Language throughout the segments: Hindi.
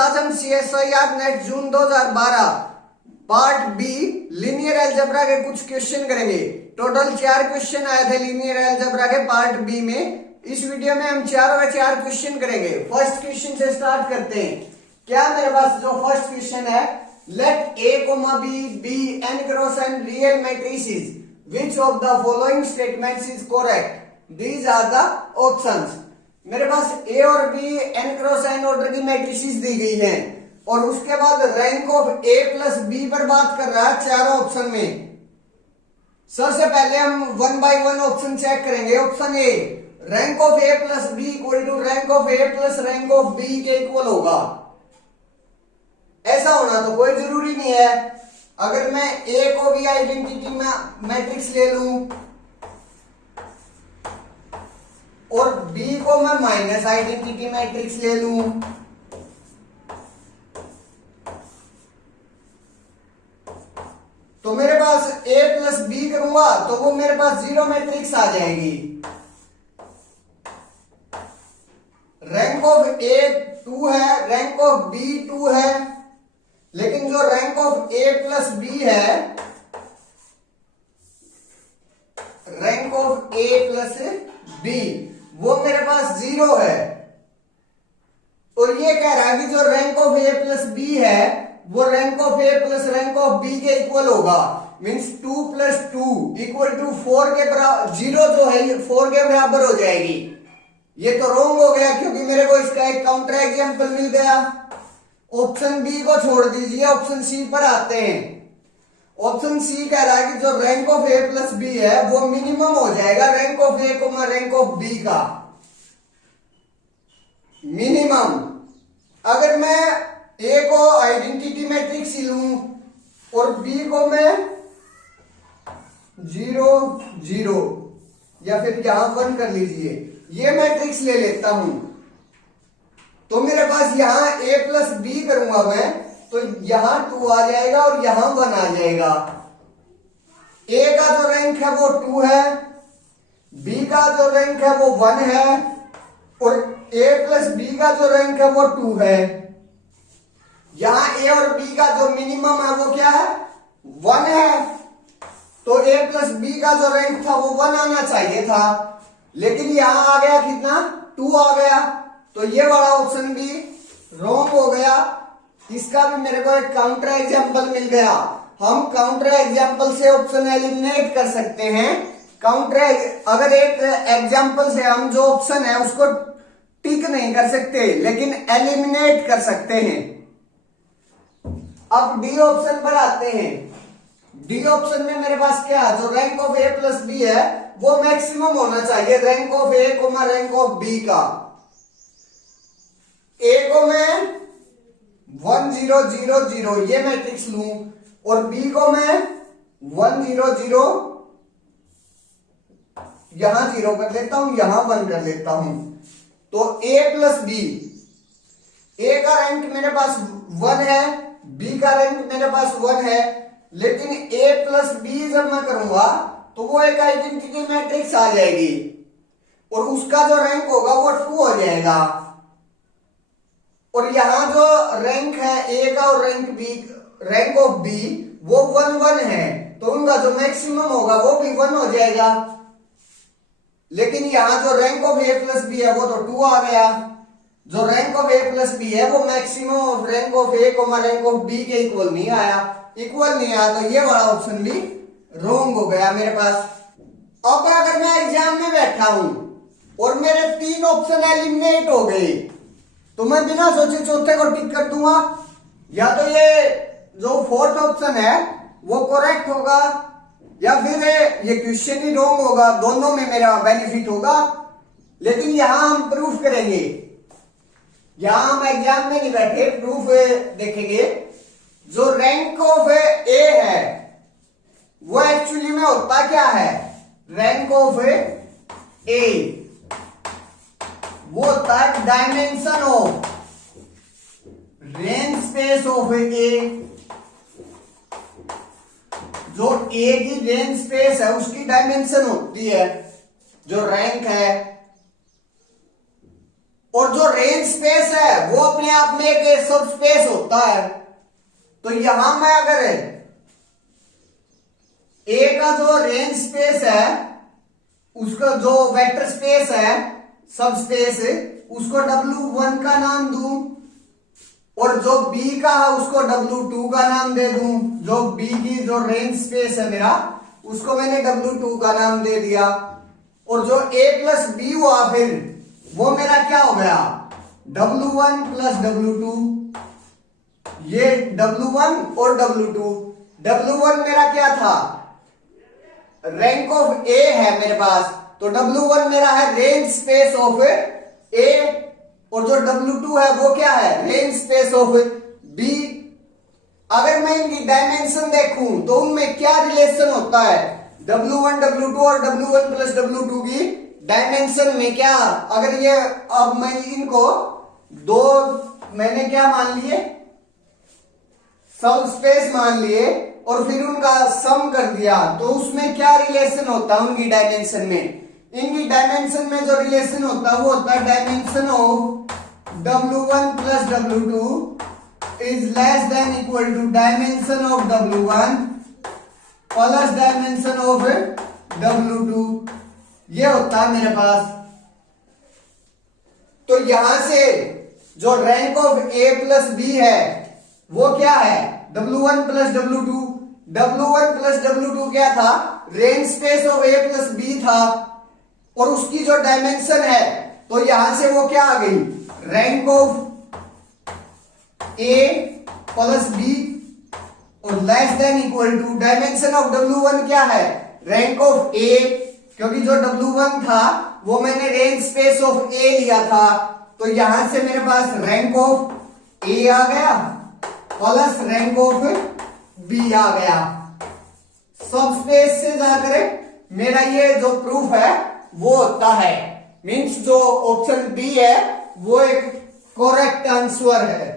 आज हम CSIR net June 2012 part be linear algebra के कुछ क्वेश्चन करेंगे। टोटल 4 क्वेश्चन आए थे लीनियर अलजेब्रा के पार्ट बी में। इस वीडियो में हम 4 क्वेश्चन करेंगे। फर्स्ट क्वेश्चन से स्टार्ट करते हैं। क्या मेरे पास जो फर्स्ट क्वेश्चन है, late A, B n cross n real matrices, which of the following statements is correct? These are the options। मेरे पास A और B n cross n order की मैट्रिसेस दी गई हैं और उसके बाद rank of A plus B पर बात कर रहा है चारों ऑप्शन में। सबसे पहले हम 1 बाय 1 ऑप्शन चेक करेंगे। Option A, rank of A plus B equal to rank of A plus rank of B के इक्वल होगा। ऐसा होना तो कोई जरूरी नहीं है। अगर मैं A को भी आइडेंटिटी मैट्रिक्स ले लूं और B को मैं माइनस आइडेंटिटी मैट्रिक्स ले लूं, तो मेरे पास A प्लस B करूंगा तो वो मेरे पास जीरो मैट्रिक्स आ जाएगी। रैंक ऑफ A 2 है, रैंक ऑफ B 2 है, लेकिन जो rank of A plus B है, rank of A plus B वो मेरे पास 0 है। और ये कह रहा है कि जो rank of A plus B है वो rank of A plus rank of B के इक्वल होगा। मीन्स 2 प्लस 2 इक्वल टू 4 के बराबर, 0 जो है ये 4 के बराबर हो जाएगी। ये तो रॉन्ग हो गया क्योंकि मेरे को इसका एक काउंटर एग्जांपल मिल गया। ऑप्शन बी को छोड़ दीजिए, ऑप्शन सी पर आते हैं। ऑप्शन सी कह रहा है कि जो rank of A plus B है वो मिनिमम हो जाएगा रैंक ऑफ A को रैंक ऑफ B का मिनिमम। अगर मैं A को आइडेंटिटी मैट्रिक्स लूं और B को मैं 0 0 या फिर यहां 1 कर लीजिए, ये मैट्रिक्स ले लेता हूं, तो मेरे पास यहां A प्लस B करूंगा मैं तो यहां 2 आ जाएगा और यहां 1 आ जाएगा। A का जो रैंक है वो 2 है, B का जो रैंक है वो 1 है और A प्लस B का जो रैंक है वो 2 है। यहां A और B का जो मिनिमम है वो क्या है, 1 है। तो A प्लस B का जो रैंक था वो 1 आना चाहिए था, लेकिन यहां आ गया कितना, 2 आ गया। तो ये वाला ऑप्शन भी रॉन्ग हो गया। इसका भी मेरे को एक काउंटर एग्जांपल मिल गया। हम काउंटर एग्जांपल से ऑप्शन एलिमिनेट कर सकते हैं। अगर एक एग्जांपल से हम जो ऑप्शन है उसको टिक नहीं कर सकते लेकिन एलिमिनेट कर सकते हैं। अब डी ऑप्शन पर आते हैं। डी ऑप्शन में मेरे पास क्या है, जो rank of A plus B है वो मैक्सिमम होना चाहिए रैंक ऑफ A को रैंक ऑफ B का। A को मैं 1 0 0 0 ये मैट्रिक्स लूं और B को मैं 1 0 0 यहां 0 कर लेता हूं, यहां 1 कर लेता हूं। तो A प्लस B, A का रैंक मेरे पास 1 है, B का रैंक मेरे पास 1 है, लेकिन A प्लस B जब मैं करूंगा तो वो एक आइडेंटिटी मैट्रिक्स आ जाएगी और उसका जो रैंक होगा वो 2 हो जाएगा। और यहां जो रैंक है A का और रैंक ऑफ B वो 1 1 है, तो उनका जो मैक्सिमम होगा वो भी 1 हो जाएगा। लेकिन यहां जो rank of A plus B है वो तो 2 आ गया। जो rank of A plus B है वो maximum of rank of A को रैंक ऑफ B के इक्वल नहीं आया। तो ये वाला ऑप्शन भी रॉन्ग हो गया मेरे पास। अब अगर मैं एग्जाम में बैठा हूं और मेरे 3 ऑप्शन एलिमिनेट हो गए तो मैं बिना सोचे चौथे को टिक कर दूंगा। या तो ये जो 4th ऑप्शन है वो करेक्ट होगा या फिर ये क्वेश्चन ही रॉन्ग होगा। दोनों में मेरा बेनिफिट होगा, लेकिन यहां हम प्रूफ करेंगे। यहां हम एग्जाम में नहीं बैठे, प्रूफ देखेंगे। जो रैंक ऑफ A है वो एक्चुअली में होता क्या है, रैंक ऑफ A वो होता है dimension of range space of A। जो A की रेंज स्पेस है उसकी डायमेंशन होती है जो रैंक है। और जो रेंज स्पेस है वो अपने आप में एक सब स्पेस होता है। तो यहां मैं अगर ए का जो रेंज स्पेस है उसका जो वेक्टर स्पेस है सब स्पेस उसको W1 का नाम दूं और जो बी का है उसको W2 का नाम दे दूं। जो बी की जो रेंज स्पेस है मेरा उसको मैंने W2 का नाम दे दिया। और जो a प्लस बी हुआ फिर वो मेरा क्या हो गया W1 प्लस W2। ये W1 और W2। W1 मेरा क्या था रैंक ऑफ ए है मेरे पास, तो W1 मेरा है रेंज स्पेस ऑफ ए और जो W2 है वो क्या है रेंज स्पेस ऑफ बी। अगर मैं इनकी डायमेंशन देखूं तो उनमें क्या रिलेशन होता है W1 W2 और W1 प्लस W2 की डायमेंशन में क्या। अगर ये अब मैं इनको दो मैंने क्या मान लिए सब स्पेस मान लिए और फिर उनका सम कर दिया तो उसमें क्या रिलेशन होता है उनकी डायमेंशन में। इनकी डायमेंशन में जो रिलेशन होता है वो होता है dimension of W1 plus W2 is less than equal to dimension of W1 plus dimension of W2। ये होता है मेरे पास। तो यहां से जो rank of A plus B है वो क्या है W1 plus W2। W1 plus W2 क्या था range space of A plus B था और उसकी जो डायमेंशन है तो यहां से वो क्या आ गई rank of A plus B और less than equal to dimension of W1 क्या है रैंक ऑफ A, क्योंकि जो W1 था वो मैंने रेंज स्पेस ऑफ A लिया था तो यहां से मेरे पास रैंक ऑफ A आ गया प्लस रैंक ऑफ B आ गया। सब स्पेस से जाकर मेरा ये जो प्रूफ है वो होता है मींस जो ऑप्शन बी है वो एक करेक्ट आंसर है।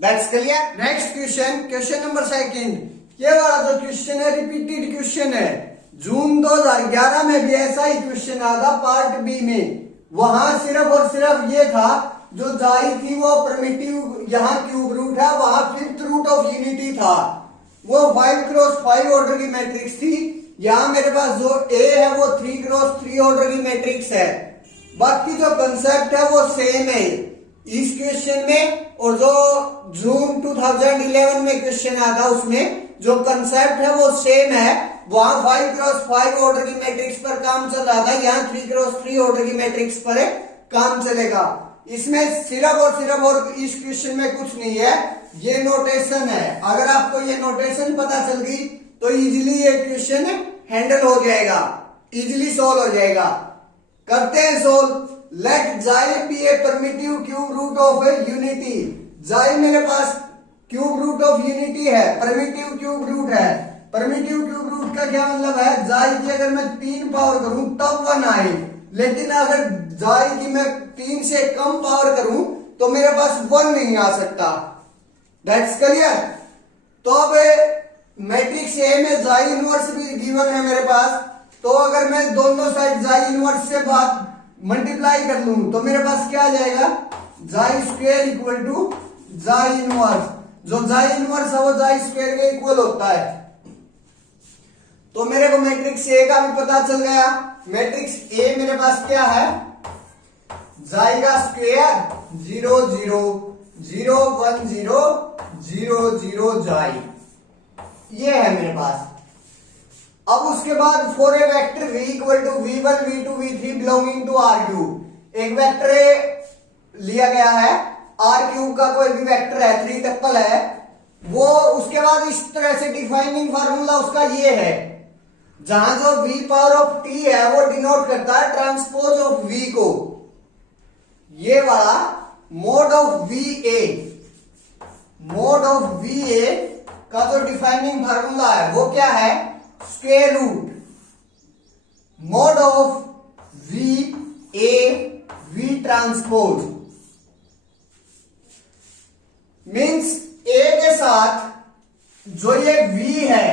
That's clear. Next question, question number second. ये वाला जो क्वेश्चन है रिपीटेड क्वेश्चन है। जून 2011 में भी ऐसा ही क्वेश्चन आया था पार्ट बी में। वहां सिर्फ और सिर्फ ये था जो जाई थी वो प्रिमिटिव यहाँ क्यूब रूट है, वहां फिफ्थ रूट ऑफ यूनिटी था। वो 5x5 ऑर्डर की मैट्रिक्स थी। यहां मेरे पास जो ए है वो 3x3 ऑर्डर की मैट्रिक्स है। बाकी जो कंसेप्ट है वो सेम है इस क्वेश्चन में और जो जून 2011 में क्वेश्चन आया था उसमें जो कंसेप्ट है वो सेम है। वहां 5x5 ऑर्डर की मैट्रिक्स पर काम चल रहा था, यहाँ 3x3 ऑर्डर की मैट्रिक्स पर काम चलेगा। इसमें सिर्फ और इस क्वेश्चन में कुछ नहीं है, ये नोटेशन है। अगर आपको ये नोटेशन पता चल गई तो इजीली ये क्वेश्चन हैंडल हो जाएगा, इजीली सॉल्व हो जाएगा। करते हैं सॉल्व। लेट जाई be a primitive cube root of unity. जाई मेरे पास क्यूब रूट ऑफ यूनिटी है, परमिटिव क्यूब रूट है। परमिटिव क्यूब रूट का क्या मतलब है जाई की अगर मैं 3 पावर करूं तब 1 आए, लेकिन अगर जाई की मैं 3 से कम पावर करूं तो मेरे पास 1 नहीं आ सकता। That's clear. तो अब मैट्रिक्स ए में जाई इनवर्स भी गिवन है मेरे पास, तो अगर मैं दोनों साइड जाई इनवर्स से बात मल्टीप्लाई कर लूं तो मेरे पास क्या आ जाएगा जाई स्क्वायर इक्वल टू जाई इनवर्स। जो जाई इनवर्स है वो जाई स्क्वायर के इक्वल होता है। तो मेरे को मैट्रिक्स ए का भी पता चल गया। मैट्रिक्स ए मेरे पास क्या है जाई का स्क्वायर 0 0 0 1 0 0 0 जाई, ये है मेरे पास। अब उसके बाद for a vector v equal to v1 v2 v3 belonging to r3, एक वेक्टर लिया गया है r3 का कोई भी वेक्टर है 3 टप्पल है वो। उसके बाद इस तरह से डिफाइनिंग फार्मूला उसका ये है जहां जो v पावर ऑफ t है वो डिनोट करता है ट्रांसपोज ऑफ v को। ये वाला मोड ऑफ va का जो डिफाइनिंग फार्मूला है वो क्या है square root mod of va v transpose. Means a के साथ जो ये v है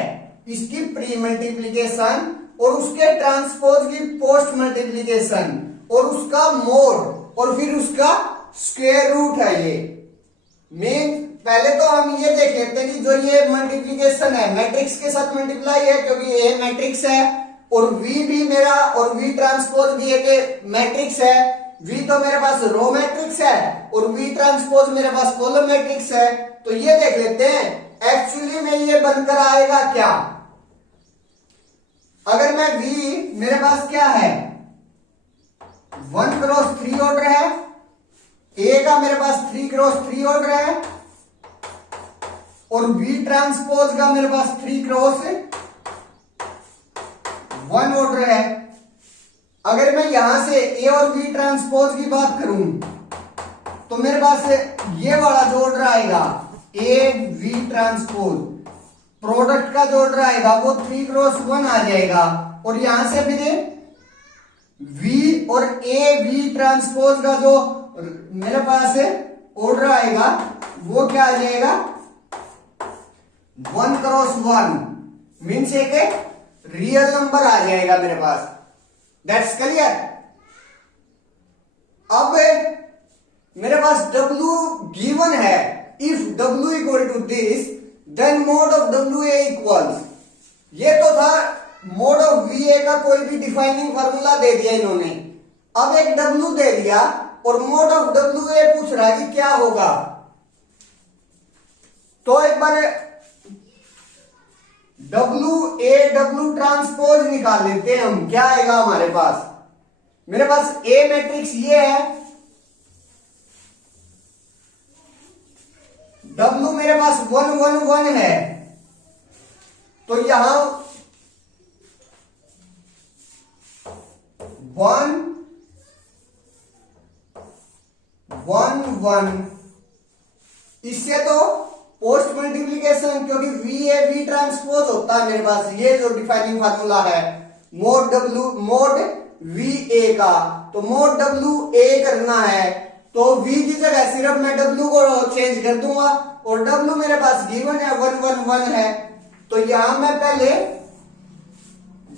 इसकी प्री मल्टीप्लीकेशन और उसके ट्रांसपोज की पोस्ट मल्टीप्लीकेशन और उसका मोड और फिर उसका स्क्वायर रूट है ये। मेन पहले तो हम ये देख लेते हैं कि जो ये मल्टीप्लिकेशन है मैट्रिक्स के साथ मल्टीप्लाई है, क्योंकि ये मैट्रिक्स है, और V भी मेरा और V ट्रांसपोज भी एक मैट्रिक्स है। V तो मेरे पास रो मैट्रिक्स है और V ट्रांसपोज मेरे पास कॉलम मैट्रिक्स है। तो ये देख लेते हैं एक्चुअली में ये बनकर आएगा क्या। अगर मैं V मेरे पास क्या है 1x3 ऑर्डर है, A का मेरे पास 3x3 ऑर्डर है, और V ट्रांसपोज का मेरे पास 3x1 ऑर्डर है। अगर मैं यहां से A और V ट्रांसपोज की बात करूं तो मेरे पास ये वाला जो ऑर्डर आएगा A V ट्रांसपोज, प्रोडक्ट का जो ऑर्डर आएगा वो 3x1 आ जाएगा, और यहां से फिर V और A V ट्रांसपोज का जो मेरे पास ऑर्डर आएगा वो क्या आ जाएगा 1x1, मीन्स एक रियल नंबर आ जाएगा मेरे पास। That's clear. अब मेरे पास W गिवन है, if W equal to this then mod of WA equals. ये तो था मोड ऑफ VA का कोई भी डिफाइनिंग फार्मूला दे दिया इन्होंने। अब एक W दे दिया और मोड ऑफ WA पूछ रहा है कि क्या होगा। तो एक बार W ट्रांसपोज निकाल लेते हैं हम, क्या आएगा हमारे पास। मेरे पास A मैट्रिक्स ये है, W मेरे पास 1 1 1 है, तो यहां 1 1 1, इससे तो पोस्ट मल्टीप्लीकेशन, क्योंकि V ट्रांसपोज होता है मेरे पास, ये जो डिफाइनिंग फार्मूला है मोड VA का, तो मोड WA करना है तो V की जगह सिर्फ मैं W को चेंज कर दूंगा, और W मेरे पास गिवन है 1 1 1 है, तो यहां मैं पहले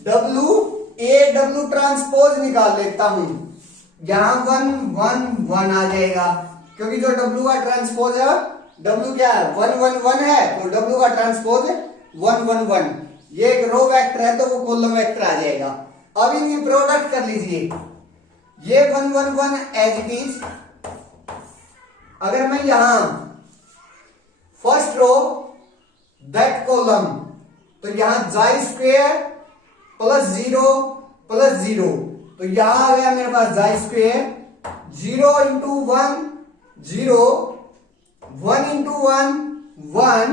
W ट्रांसपोज निकाल लेता हूं। यहां 1 1 1 आ जाएगा, क्योंकि जो W का ट्रांसपोज है W क्या है 1 1 1 है, तो W का ट्रांसपोज 1 1 1। ये एक रो वेक्टर है तो वो कॉलम वेक्टर आ जाएगा। अब इनकी प्रोडक्ट कर लीजिए, ये 1 1 1 एज इट इज। अगर मैं यहां फर्स्ट रो दैट कॉलम, तो यहां जाई स्क्वेयर प्लस 0 प्लस 0, तो यहां आ गया मेरे पास जाई square 0 into 1 0, 1 into 1 1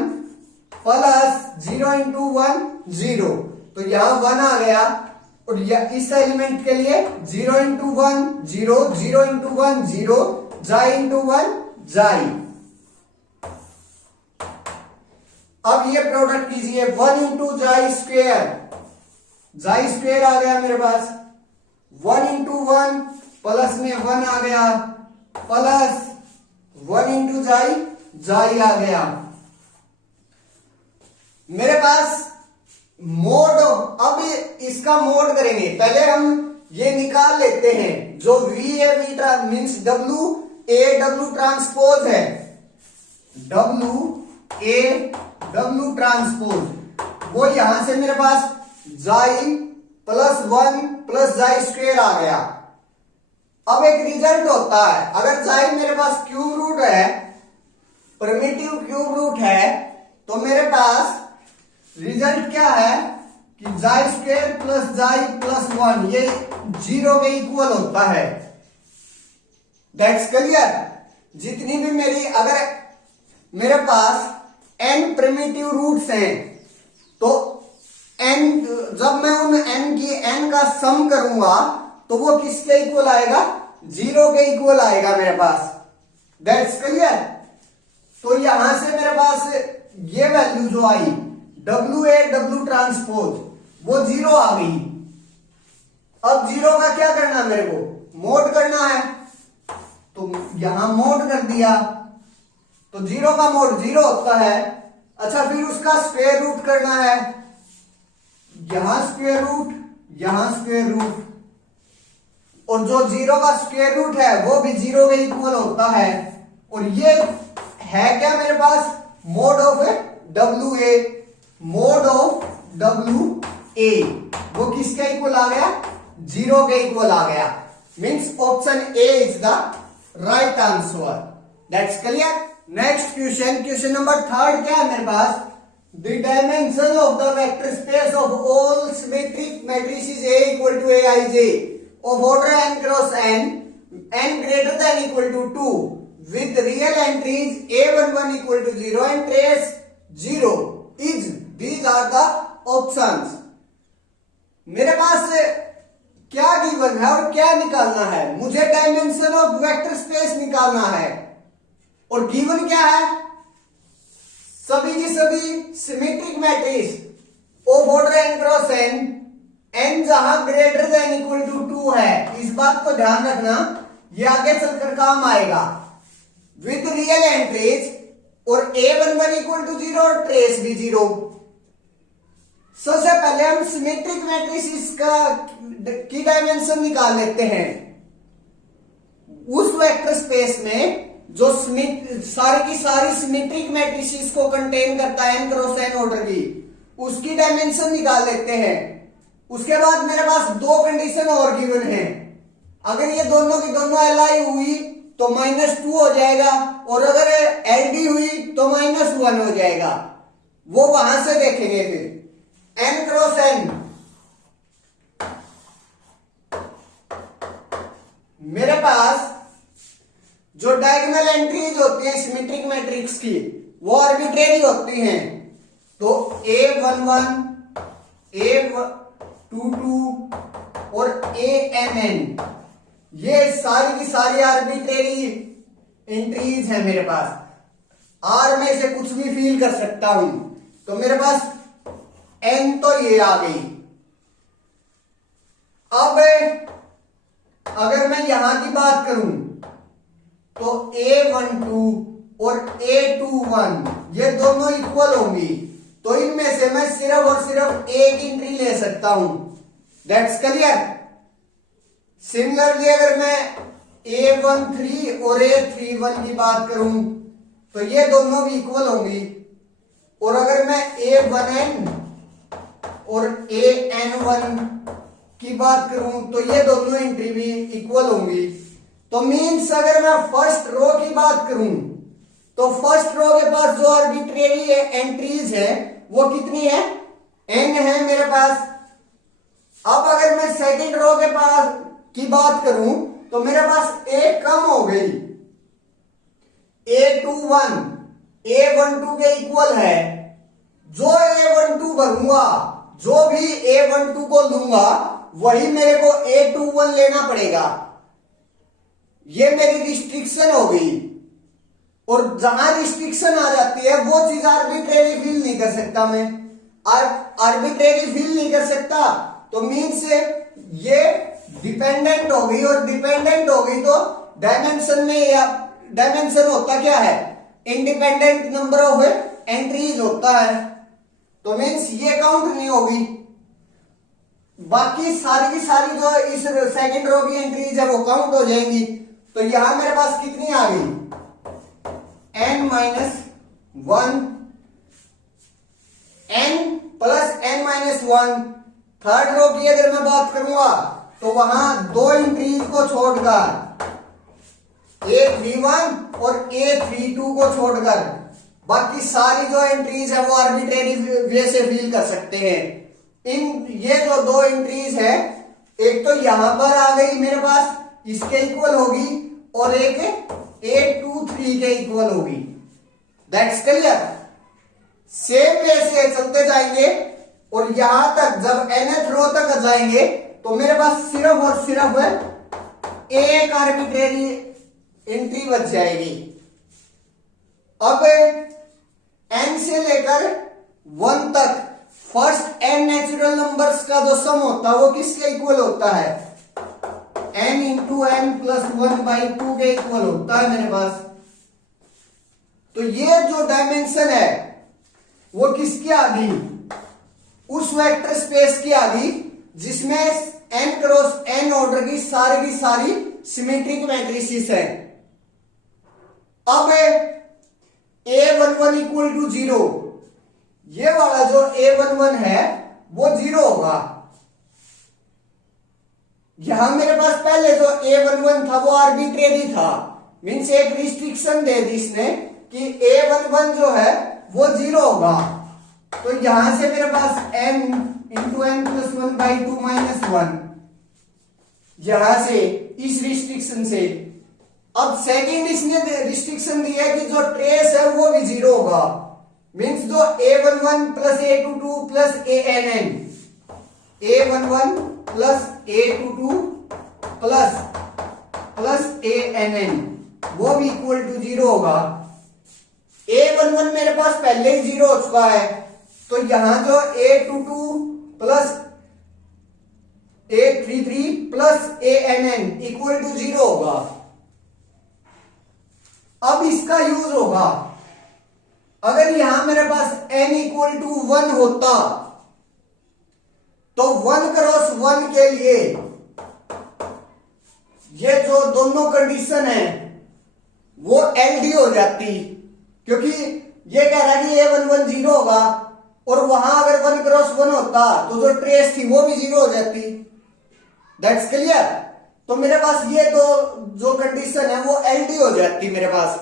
plus 0 into 1 0, तो यहां 1 आ गया, और इस एलिमेंट के लिए 0 इंटू 1 0, 0 इंटू 1 0, जाई इंटू 1 जाई। अब ये प्रोडक्ट कीजिए 1 इंटू जाई स्क्वेयर आ गया मेरे पास, 1 इंटू 1 प्लस में 1 आ गया, प्लस 1 इंटू जाई आ गया। मेरे पास मोड, अब इसका मोड करेंगे, पहले हम ये निकाल लेते हैं जो VA मीन्स WA ट्रांसपोज है, WA ट्रांसपोज, वो यहां से मेरे पास जाई प्लस 1 प्लस जाई स्क्वेयर आ गया। अब एक रिजल्ट होता है, अगर जाई मेरे पास क्यूब रूट है, प्रिमिटिव क्यूब रूट है, तो मेरे पास रिजल्ट क्या है कि जाई स्क्वेयर प्लस जाई प्लस 1 ये 0 के इक्वल होता है। That's clear. जितनी भी मेरी, अगर मेरे पास n प्रिमिटिव रूट्स हैं, तो n, जब मैं उन n की n का सम करूंगा तो वो किसके इक्वल आएगा 0 के इक्वल आएगा मेरे पास। That's clear. तो यहां से मेरे पास ये वैल्यू जो आई WA ट्रांसपोज वो 0 आ गई। अब 0 का क्या करना है, मेरे को मोड करना है, तो यहां मोड कर दिया, तो 0 का मोड 0 होता है। अच्छा, फिर उसका स्क्वायर रूट करना है, यहां स्क्वायर रूट यहां स्क्वायर रूट, और जो 0 का स्क्वायर रूट है वो भी 0 के इक्वल होता है। और ये है क्या मेरे पास, mode of W A, mode of W A वो किसके इक्वल आ गया, 0 के इक्वल आ गया। Means option A is the right answer. That's clear. Next question, question number 3 क्या है मेरे पास, the dimension of the vector space of all symmetric matrices A equal to Aij of order n cross n greater than equal to 2 with real entries A11 equal to 0 and trace 0 is, these are the options। मेरे पास क्या गिवन है और क्या निकालना है, मुझे डायमेंशन ऑफ वेक्टर स्पेस निकालना है। और गिवन क्या है, सभी की सभी symmetric matrix of order n cross n, n जहां ग्रेटर देन इक्वल टू 2 है, इस बात को ध्यान रखना, ये आगे चलकर काम आएगा। विद रियल एंट्रीज और A11 इक्वल टू 0 और ट्रेस भी 0। सबसे पहले हम सिमेट्रिक मैट्रिक्स की डायमेंशन निकाल लेते हैं। उस वेक्टर स्पेस में जो सारी की सारी सिमेट्रिक मैट्रिसेस को कंटेन करता है n क्रॉस n ऑर्डर की, उसकी डायमेंशन निकाल लेते हैं। उसके बाद मेरे पास दो कंडीशन और गिवन है, अगर ये दोनों की दोनों एलआई हुई तो -2 हो जाएगा, और अगर एलडी हुई तो -1 हो जाएगा। वो वहां से देखेंगे। फिर n क्रॉस n मेरे पास जो डायगोनल एंट्रीज होती है सिमेट्रिक मैट्रिक्स की वो आर्बिट्रेरी होती हैं। तो A11, A22 और ANN ये सारी की सारी आर्बिट्रेरी एंट्रीज है मेरे पास। R में से कुछ भी फील कर सकता हूं, तो मेरे पास N तो ये आ गई। अब अगर मैं यहां की बात करूं तो A12 और A21 ये दोनों इक्वल होंगी, तो इनमें से मैं सिर्फ और सिर्फ एक एंट्री ले सकता हूं। That's clear. सिमिलरली अगर मैं A13 और A31 की बात करूं तो ये दोनों भी इक्वल होंगी, और अगर मैं A1n और AN1 की बात करूं तो ये दोनों एंट्री भी इक्वल होंगी। तो मीन्स अगर मैं फर्स्ट रो की बात करूं तो फर्स्ट रो के पास जो आर्बिट्रेरी एंट्रीज है वो कितनी है, n है मेरे पास। अब अगर मैं सेकंड रो के पास की बात करूं तो मेरे पास एक कम हो गई, A21 A12 के इक्वल है। जो A12 भरूंगा, जो भी A12 को लूंगा वही मेरे को A21 लेना पड़ेगा। ये मेरी रिस्ट्रिक्शन हो गई, और जहां रिस्ट्रिक्शन आ जाती है वो चीज आर्बिट्रेरी फील नहीं कर सकता मैं। आर्बिट्रेरी फील नहीं कर सकता तो मीन्स ये डिपेंडेंट हो गई, और डिपेंडेंट हो गई तो डायमेंशन में, या डायमेंशन होता क्या है, इंडिपेंडेंट नंबर ऑफ एंट्रीज होता है। तो मीन्स ये काउंट नहीं होगी। बाकी सारी की सारी जो इस सेकंड रो की एंट्रीज है वो काउंट हो जाएंगी। तो यहां मेरे पास कितनी आ गई, n-1, n plus n-1। Third row की अगर मैं बात करूंगा तो वहां दो एंट्रीज को छोड़कर, A31 और A32 को छोड़कर बाकी सारी जो एंट्रीज है वो आर्बिट्रेरी वे से फील कर सकते हैं। इन ये जो दो एंट्रीज है, एक तो यहां पर आ गई मेरे पास, इसके इक्वल होगी, और एक A23 के इक्वल होगी। That's clear. सेम वे से चलते जाएंगे और यहां तक जब nth रो तक जाएंगे तो मेरे पास सिर्फ और सिर्फ एक आर्बिट्रेरी एंट्री बच जाएगी। अब n से लेकर 1 तक फर्स्ट n नेचुरल नंबर्स का जो सम होता है वो किसके इक्वल होता है, n इंटू n प्लस 1/2 के इक्वल होता है मेरे पास। तो ये जो डायमेंशन है वो किसकी आ गई, उस वेक्टर स्पेस की आ गई जिसमें n क्रॉस n ऑर्डर की सारी सिमेट्रिक मैट्रिसेस है। अब A11 इक्वल टू 0, ये वाला जो A11 है वो 0 होगा। यहां मेरे पास पहले जो A11 था वो आर्बिट्रेरी था, मीन्स एक रिस्ट्रिक्शन दे दी इसने कि A11 जो है वो 0 होगा। तो यहां से मेरे पास n into n plus 1/2 minus 1, यहां से इस रिस्ट्रिक्शन से। अब सेकेंड इसने रिस्ट्रिक्शन दिया है कि जो ट्रेस है वो भी 0 होगा, मीन्स जो A11 plus A22 plus ANN, A11 plus A22 plus ANN वो भी इक्वल टू 0 होगा। A11 मेरे पास पहले ही 0 हो चुका है, तो यहां जो A22 plus A33 plus ANN equal to 0 होगा। अब इसका यूज होगा, अगर यहां मेरे पास n इक्वल टू 1 होता तो 1 क्रॉस 1 के लिए ये जो दोनों कंडीशन है वो LD हो जाती, क्योंकि ये कह रहा है कि A11 0 होगा और वहां अगर 1 क्रॉस 1 होता तो जो ट्रेस थी वो भी 0 हो जाती। That's clear. तो मेरे पास ये दो जो कंडीशन है वो LD हो जाती, मेरे पास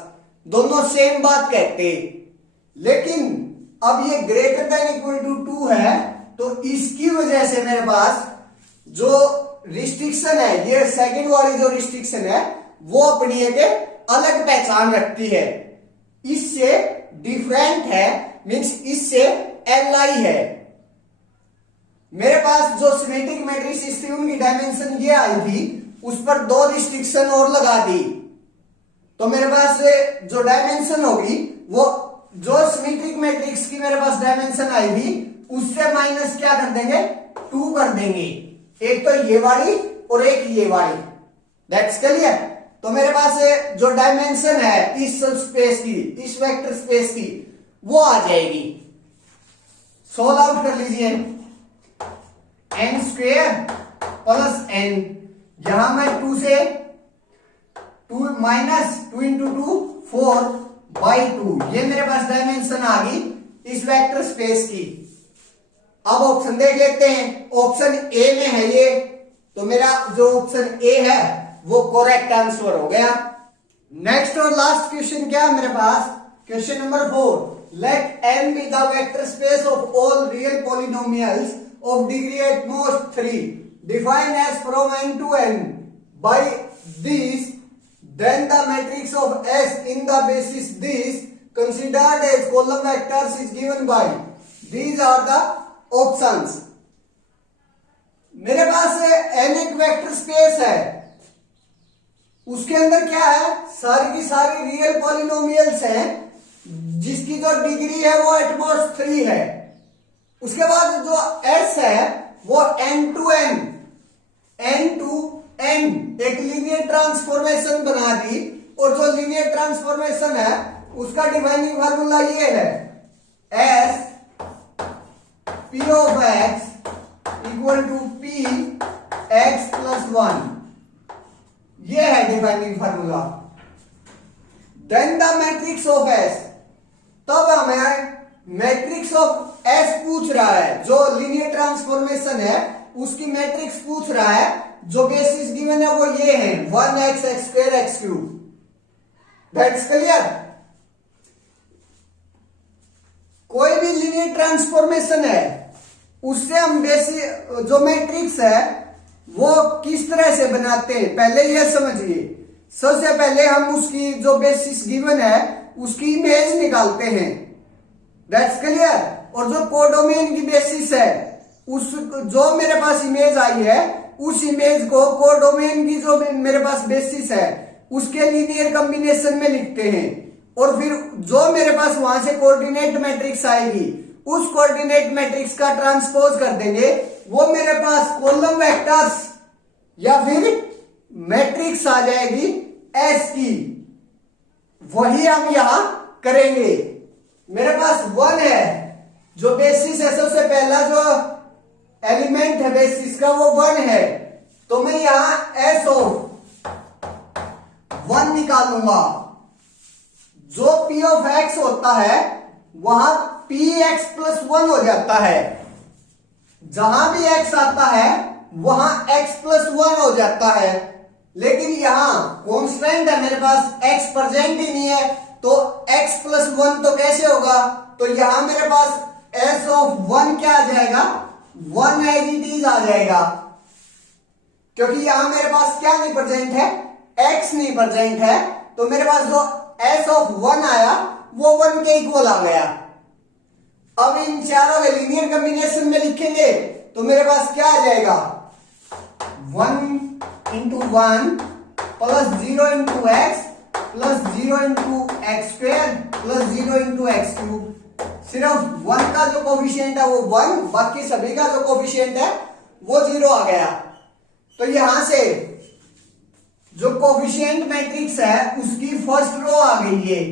दोनों सेम बात कहते। लेकिन अब ये ग्रेटर देन इक्वल टू 2 है, तो इसकी वजह से मेरे पास जो रिस्ट्रिक्शन है, ये सेकंड वाली जो रिस्ट्रिक्शन है वो अपनी एक अलग पहचान रखती है, इससे डिफरेंट है, मींस इससे Li है। मेरे पास जो सिमेट्रिक मैट्रिसेस थी उनकी डायमेंशन ये आई थी, उस पर 2 रिस्ट्रिक्शन और लगा दी, तो मेरे पास जो डायमेंशन होगी वो जो सिमेट्रिक मैट्रिक्स की मेरे पास डायमेंशन आई थी उससे माइनस क्या कर देंगे, 2 कर देंगे, एक तो ये वाली और एक ये वाली। That's clear. तो मेरे पास जो डायमेंशन है इस स्पेस की, इस वेक्टर स्पेस की, वो आ जाएगी। सोल्व आउट कर लीजिए, n स्क्वेयर प्लस n, यहां मैं 2 से 2 माइनस 2 इंटू 2 4/2, ये मेरे पास डायमेंशन आ गई इस वेक्टर स्पेस की। अब ऑप्शन देख लेते हैं, ऑप्शन ए में है ये, तो मेरा जो ऑप्शन ए है वो करेक्ट आंसर हो गया। नेक्स्ट और लास्ट क्वेश्चन क्या है मेरे पास, question number 4, let n be the vector space of all real polynomials of degree at most 3 defined as from n to n by these, then the matrix of S in the basis this considered as column vectors is given by, these are the options। मेरे पास n एक वेक्टर स्पेस है, उसके अंदर क्या है, सारी की सारी रियल पॉलिनोमियल्स हैं जिसकी जो डिग्री है वो एटमोस्ट 3 है। उसके बाद जो S है वो n to n एक लीनियर ट्रांसफॉर्मेशन बना दी, और जो लीनियर ट्रांसफॉर्मेशन है उसका डिफाइनिंग फार्मूला ये है, S P of x equal to P x plus 1, ये है defining formula. Then the matrix of S, तब हमें मैट्रिक्स ऑफ S पूछ रहा है, जो लीनियर ट्रांसफॉर्मेशन है उसकी मैट्रिक्स पूछ रहा है, जो बेसिस गिवन है वो ये है 1x x square x cube. That's clear. कोई भी लीनियर ट्रांसफॉर्मेशन है उससे हम बेसिस जो मैट्रिक्स है वो किस तरह से बनाते हैं पहले ये समझिए। सबसे पहले हम उसकी जो बेसिस गिवन है उसकी इमेज निकालते हैं। That's clear. और जो कोडोमेन की बेसिस है, उस जो मेरे पास इमेज आई है उस इमेज को कोडोमेन की जो मेरे पास बेसिस है उसके लीनियर कॉम्बिनेशन में लिखते हैं, और फिर जो मेरे पास वहां से कोऑर्डिनेट मैट्रिक्स आएगी उस कोऑर्डिनेट मैट्रिक्स का ट्रांसपोज कर देंगे, वो मेरे पास कॉलम वेक्टर्स या फिर मैट्रिक्स आ जाएगी एस की, वही हम यहां करेंगे। मेरे पास 1 है, जो बेसिस है, सबसे पहला जो एलिमेंट है बेसिस का वो 1 है, तो मैं यहां एस ऑफ 1 निकाल लूंगा। जो पी ऑफ एक्स होता है वहां पी एक्स प्लस 1 हो जाता है। जहां भी एक्स आता है वहां एक्स प्लस 1 हो जाता है। लेकिन यहां कॉन्स्टेंट है मेरे पास, एक्स प्रेजेंट ही नहीं है, तो एक्स प्लस 1 तो कैसे होगा? तो यहां मेरे पास एस ऑफ 1 क्या आ जाएगा? 1 एज इट इज आ जाएगा, क्योंकि यहां मेरे पास क्या नहीं प्रेजेंट है? एक्स नहीं प्रेजेंट है। तो मेरे पास जो एस ऑफ 1 आया वो 1 के इक्वल आ गया। अब इन चारों के लीनियर कॉम्बिनेशन में लिखेंगे तो मेरे पास क्या आ जाएगा? 1 into 1 plus 0 into x plus 0 into x square plus 0 into x cube. सिर्फ 1 का जो कोफिशिएंट है वो 1, बाकी सभी का जो कोफिशिएंट है वो 0 आ गया। तो यहां से जो कोफिशिएंट मैट्रिक्स है उसकी फर्स्ट रो आ गई है।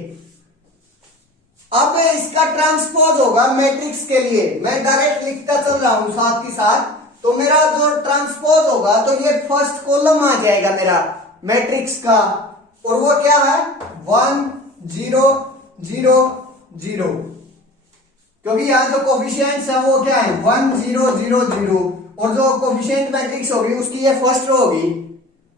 अब इसका ट्रांसपोज होगा मैट्रिक्स के लिए, मैं डायरेक्ट लिखता चल रहा हूं साथ के साथ। तो मेरा जो ट्रांसपोज होगा तो ये फर्स्ट कॉलम आ जाएगा मेरा मैट्रिक्स का, और वो क्या है? 1 0 0 0, क्योंकि यहां जो कोफिशिएंट्स है वो क्या है? 1 0 0 0, और जो कोफिशिएंट मैट्रिक्स होगी उसकी ये फर्स्ट रो होगी।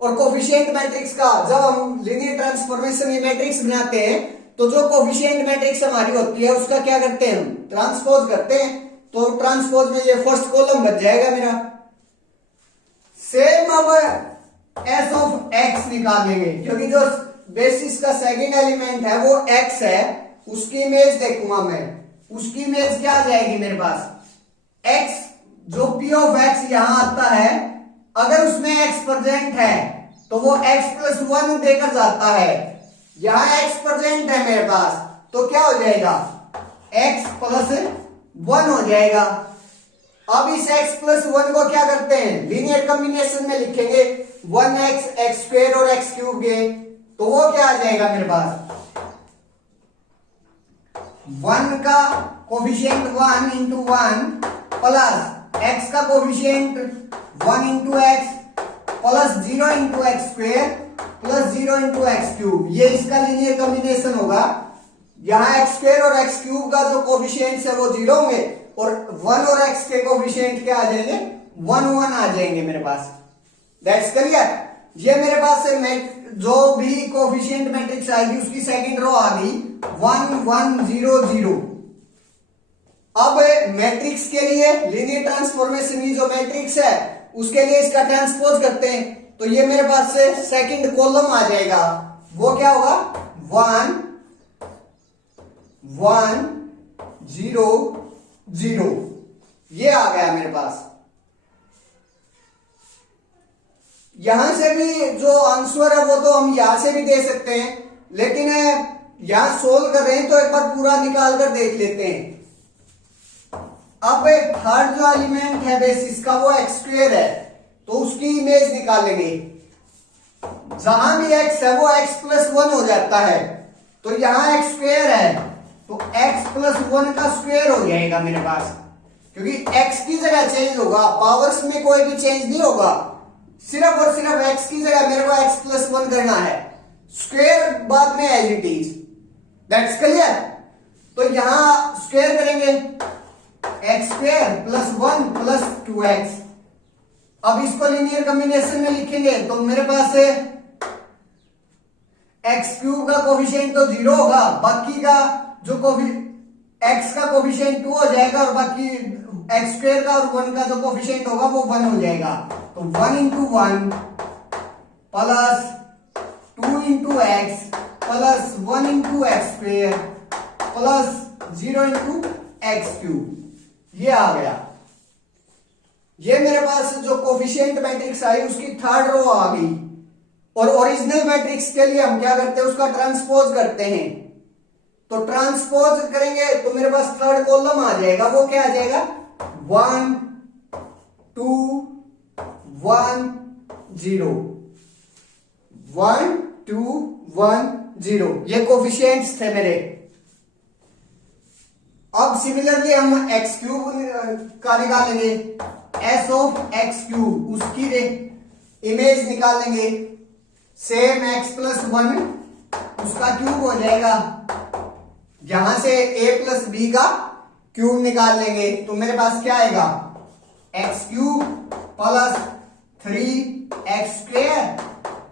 और कोफिशिएंट मैट्रिक्स का जब हम लीनियर ट्रांसफॉर्मेशन में मैट्रिक्स बनाते हैं तो जो कोफिशिएंट मैट्रिक्स हमारी होती है उसका क्या करते हैं? हम ट्रांसपोज करते हैं। तो ट्रांसपोज में ये फर्स्ट कॉलम बच जाएगा मेरा। सेम अब एस ऑफ एक्स निकालेंगे, क्योंकि जो बेसिस का सेकंड एलिमेंट है वो एक्स है, उसकी इमेज देखूंगा मैं। उसकी इमेज क्या आ जाएगी मेरे पास? एक्स, जो पी ऑफ एक्स यहां आता है, अगर उसमें एक्स प्रेजेंट है तो वो एक्स प्लस 1 देकर जाता है। यहां एक्स प्रेजेंट है मेरे पास, तो क्या हो जाएगा? एक्स प्लस 1 हो जाएगा। अब इस x प्लस 1 को क्या करते हैं? लीनियर कॉम्बिनेशन में लिखेंगे 1x एक्स स्क्वायर और एक्स क्यूब के, तो वो क्या आ जाएगा मेरे पास? 1 का कोफिशिएंट 1 इंटू 1 प्लस x का coefficient 1 into x plus 0 into x square plus 0 into x cube. ये इसका लीनियर कॉम्बिनेशन होगा। यहां एक्स स्क्वायर और एक्स क्यूब का जो कोफिशिएंट्स है वो 0 होंगे, और 1 और x के कोफिशिएंट क्या आ जाएंगे? 1 1 आ जाएंगे मेरे पास। That's clear. ये मेरे पास जो भी कोफिशिएंट मैट्रिक्स आएगी उसकी सेकंड रो आ गई 1 1 0 0। अब मैट्रिक्स के लिए लीनियर ट्रांसफॉर्मेशन की जो मैट्रिक्स है उसके लिए इसका ट्रांसपोज करते हैं, तो ये मेरे पास से सेकंड कॉलम आ जाएगा। वो क्या होगा? 1 1 0 0, ये आ गया मेरे पास। यहां से भी जो आंसर है वो तो हम यहां से भी दे सकते हैं, लेकिन यहां सोल्व कर रहे हैं तो एक बार पूरा निकाल कर देख लेते हैं। अब थर्ड जो एलिमेंट है बेसिस का वो एक्स स्क्वायर है, तो उसकी इमेज निकालेंगे। जहां भी एक्स है वो एक्स प्लस 1 हो जाता है, तो यहां एक्स स्क्वायर है तो x प्लस 1 का स्क्वायर हो जाएगा मेरे पास, क्योंकि x की जगह चेंज होगा, पावर्स में कोई भी चेंज नहीं होगा, सिर्फ और सिर्फ x की जगह मेरे को x प्लस 1 करना है, स्क्वायर बाद में as it is. That's clear. तो यहां स्क्वायर करेंगे x square plus 1 plus 2x। अब इसको लीनियर कॉम्बिनेशन में लिखेंगे तो मेरे पास x क्यूब का कोफिशिएंट तो 0 होगा, बाकी का जो x का कोफिशिएंट 2 हो जाएगा, और बाकी x स्क्वायर का और 1 का जो कोफिशिएंट होगा वो 1 हो जाएगा। तो 1 into 1 plus 2 into x plus 1 into x square plus 0 into x cube, ये आ गया। ये मेरे पास जो कोफिशिएंट मैट्रिक्स आई उसकी थर्ड रो आ गई। और ओरिजिनल मैट्रिक्स के लिए हम क्या करते हैं? उसका ट्रांसपोज करते हैं। तो ट्रांसपोज करेंगे तो मेरे पास थर्ड कॉलम आ जाएगा, वो क्या आ जाएगा? 1 2 1 0 1 2 1 0, ये कोफिशिएंट्स थे मेरे। अब सिमिलरली हम x³ का निकालेंगे, s ऑफ x³ उसकी इमेज निकाल लेंगे, सेम x प्लस 1 उसका क्यूब हो जाएगा, यहां से a प्लस बी का क्यूब निकाल लेंगे तो मेरे पास क्या आएगा, x cube plus 3x square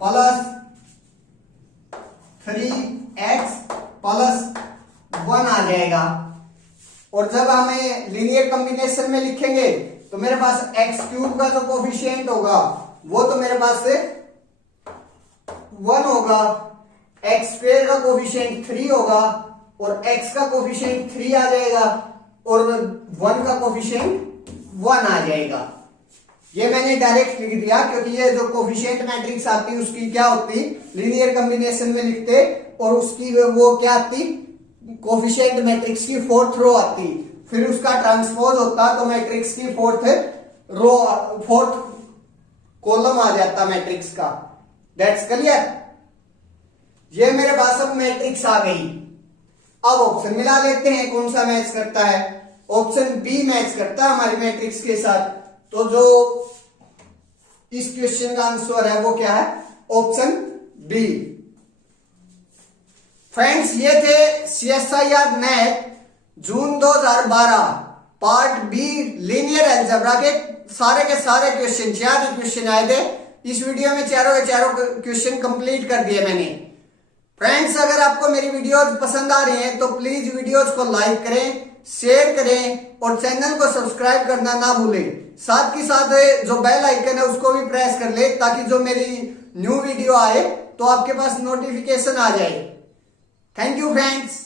plus 3x plus 1 आ जाएगा। और जब हमें लीनियर कॉम्बिनेशन में लिखेंगे तो मेरे पास एक्स क्यूब का जो कोफिशिएंट होगा वो तो मेरे पास 1 होगा, एक्स स्क्वायर का कोफिशिएंट 3 होगा और x का कोफिशिएंट 3 आ जाएगा और 1 का कोफिशिएंट 1 आ जाएगा। ये मैंने डायरेक्ट लिख दिया क्योंकि ये जो कोफिशिएंट मैट्रिक्स आती उसकी क्या होती, लीनियर कॉम्बिनेशन में लिखते और उसकी वो क्या आती, कोफिशिएंट मैट्रिक्स की 4th रो आती, फिर उसका ट्रांसपोज होता तो मैट्रिक्स की 4th कॉलम आ जाता मैट्रिक्स का। That's clear. ये मेरे पास अब मैट्रिक्स आ गई। अब ऑप्शन मिला लेते हैं कौन सा मैच करता है। ऑप्शन बी मैच करता है हमारी मैट्रिक्स के साथ। तो जो इस क्वेश्चन का आंसर है वो क्या है, ऑप्शन बी। फ्रेंड्स ये थे CSIR net June 2012 part be linear algebra के सारे क्वेश्चन, 4 क्वेश्चन आए थे। इस वीडियो में चारों के चारों क्वेश्चन कंप्लीट कर दिए मैंने। फ्रेंड्स अगर आपको मेरी वीडियोस पसंद आ रही हैं तो प्लीज वीडियोस को लाइक करें, शेयर करें और चैनल को सब्सक्राइब करना ना भूलें। साथ ही साथ जो बेल आइकन है उसको भी प्रेस कर ले ताकि जो मेरी न्यू वीडियो आए तो आपके पास नोटिफिकेशन आ जाए। Thank you friends.